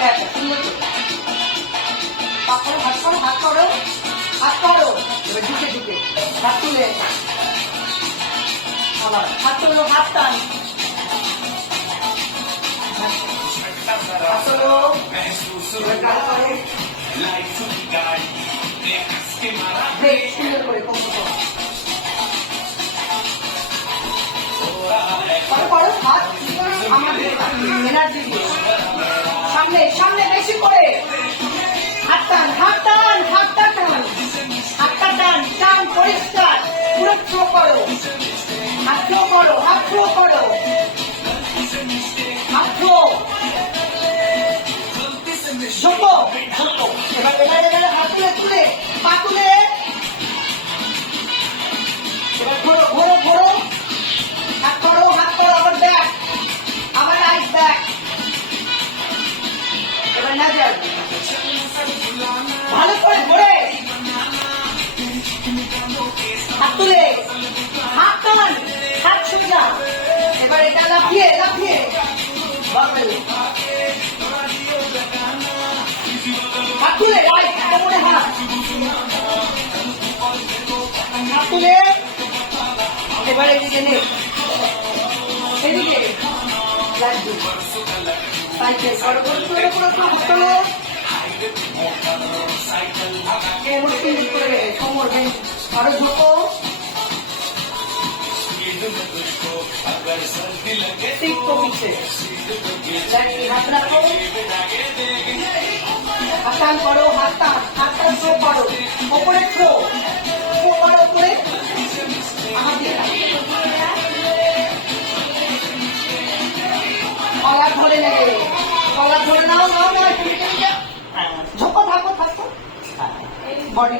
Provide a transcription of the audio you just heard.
একা একা সুন্দর করে পা করো, হাত করো, হাত করো, হাত করো। এবার ঢুকে ঢুকে হাত তুলে আবার হাত তুলো, হাত টান, হাত তোলো। এবার কাজ করো ব্রেক সুন্দর করে কম করো করো হাত আমাদের এনার্জি দিয়ে সামনে সামনে বেশি করে হাত টান, হাত টান, হাতটা টান, হাতটা টান, টান পরিষ্কার পুরো থ্রো করো, হাত থ্রো করো, হাত থ্রো করো, হাত থ্রো ঝোঁকো ঝোঁকো। এবার এবারে এবারে হাত তুলে তুলে পা তুলে এবার ঘোরো ঘোরো ঘোরো, হাত করো, হাত করো, আবার ব্যাক, আবার রাইট ব্যাক। এবার না যাও ভালো করে ঘোরে হাত তুলে হাত টান, হাত সোজা। এবার এটা লাফিয়ে লাফিয়ে বাবলে হাত তুলে রাইট কোমরে হাত, হাত তুলে এবার এদিকে নে, এদিকে লাগবে সাইকেল করো করে পুরো কাজ করো। কোমর ফিল করে কোমর ভেঙে আরো ঝোঁকো, সিট কমিছে হাত রাখো, হাত টান করো, হাত টান, হাত টান থ্রো করো, ওপরে থ্রো থ্রো করো উপরে, হাত দিয়ে কলা ধরে নেবে, কলা ধরে নাও নাও নাও, ঝোঁকো থাকো থাকো বডি